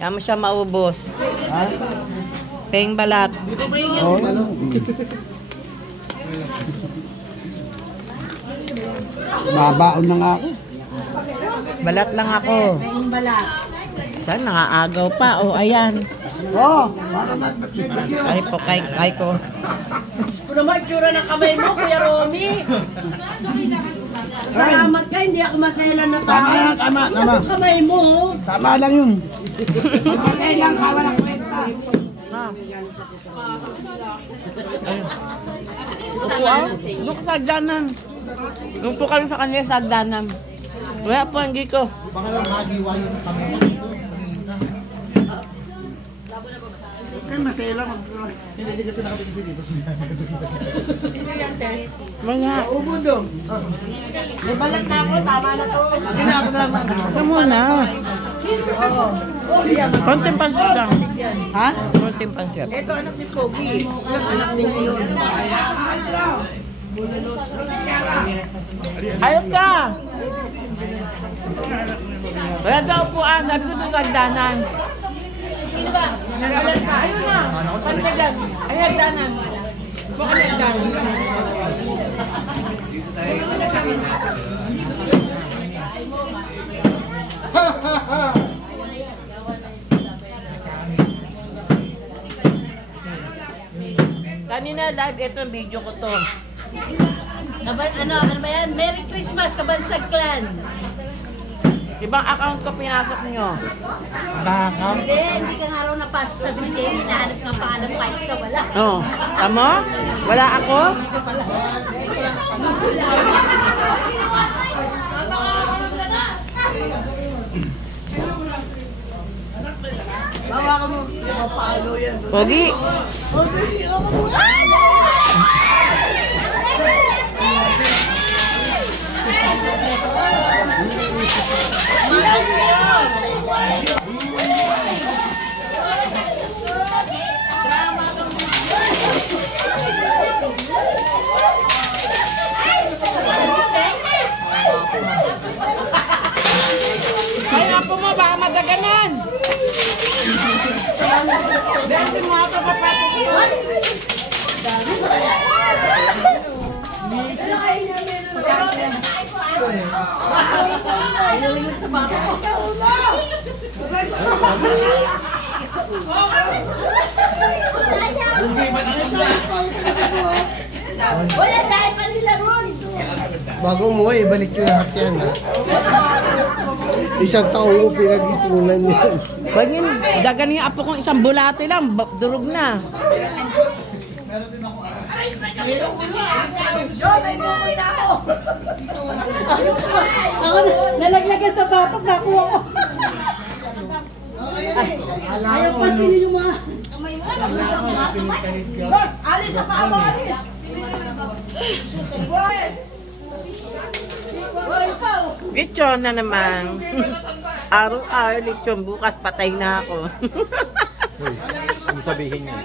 Yan mo siya maubos. Ha? Peng balat. Oo. Mabaon na nga ako. Balat lang ako. Peng balat. Saan? Nangaagaw pa. O, ayan. Oo. Ay po, kay ko. Kung naman itsura ng kamay mo, Kuya Romy. Salamat ka, hindi ako masela na tao. Tama. Ang kamay mo. Tama lang yun. Mamatay lang ka, walang kwenta. Upo ako. Doon ko sa hagdanan. Doon po kami sa kanila sa hagdanan. Wala po ang giko. Baka lang magiwa yung kami. Ay, masaya lang. Hindi kasi nakatingin dito. Wala. Ubo doon. May balat na ako, tama na to. Ginako na lang. Ito muna. Konting pansit lang. Ha? Konting pansit. Ito anak ni Pogi. Yung anak ni yun. Ayos ka! Wala daw upuan. Sabi ko doon sa hagdanan. Sino ba? Ayun na. Ano ka dyan? Ay, hagdanan. Upo ka na hagdanan. Kanina live, ito ang video ko to. Ano ba yan? Merry Christmas, Kabansag Clan. Ibang account ko pinasok nyo. Baka? Hindi ka nga raw napasok sa video. Hinahanap ng pangalan kahit sa wala. Oo. Tama? Wala ako? Bawa ka mo. Papaalo yan. Pogi. Pogi, ako mo. Ay, apo mo, baka madaganan. Dahil mo ako kapatid ko. Wala dahil pa nila ron. Bago mo ibalik yung lahat yan. Isang taong ko pinag-ipunan yan. Pag yun, dagan yung apo kong isang bulate lang, durog na. Ako nalaglagan sa batok, nakuha ko. Ayaw pa sino yung mga... Alis sa paa mo, alis! Lechon na naman. Araw-araw lechon, bukas patay na ako. Ano sabihin niya?